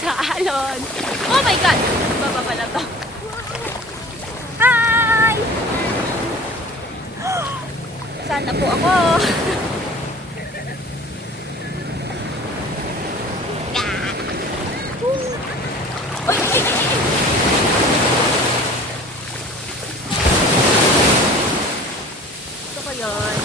Sa alon. Oh my God! Baba pala to. Hi! Saan na po ako? Ito ko yun.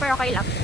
Pero okay lang.